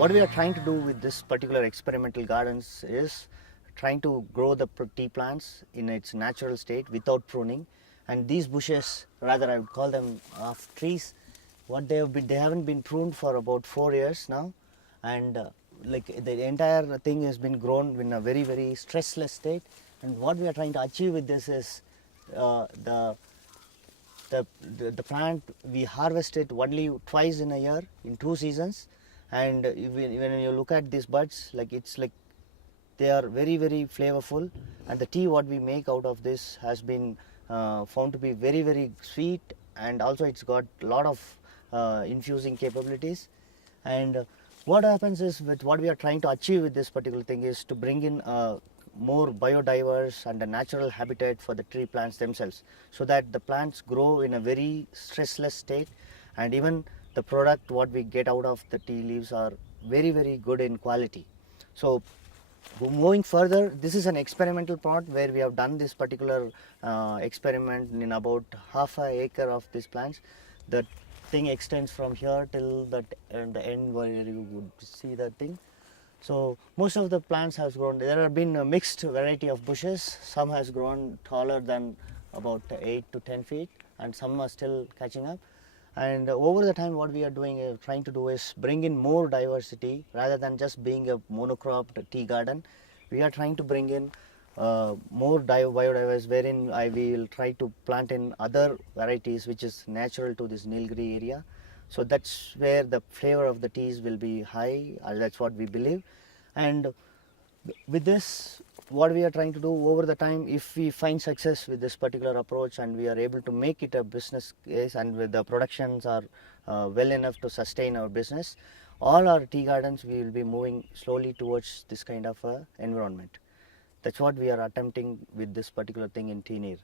what we are trying to do with this particular experimental gardens is trying to grow the tea plants in its natural state without pruning. And these bushes, rather I would call them trees, what they haven't been pruned for about 4 years now, and like the entire thing has been grown in a very stressless state. And what we are trying to achieve with this is the plant, we harvest it only twice in a year in 2 seasons. And when you look at these buds, like it's like they are very flavorful, and the tea what we make out of this has been found to be very sweet, and also it's got a lot of infusing capabilities. And what happens is, with what we are trying to achieve with this particular thing, is to bring in more biodiverse and a natural habitat for the tree plants themselves, so that the plants grow in a very stressless state, and even the product what we get out of the tea leaves are very good in quality. So moving further, this is an experimental plot where we have done this particular experiment in about half an acre of these plants. The thing extends from here till the end where you would see that thing. So most of the plants has grown. There have been a mixed variety of bushes. Some has grown taller than about 8 to 10 feet, and some are still catching up. And over the time, what we are doing, trying to do, is bring in more diversity rather than just being a monocropped tea garden. We are trying to bring in more biodiverse, wherein we will try to plant in other varieties which is natural to this Nilgiri area. So that's where the flavor of the teas will be high. That's what we believe. And with this, what we are trying to do over the time, if we find success with this particular approach and we are able to make it a business case, and with the productions are well enough to sustain our business, all our tea gardens, we will be moving slowly towards this kind of environment. That's what we are attempting with this particular thing in Teaneer.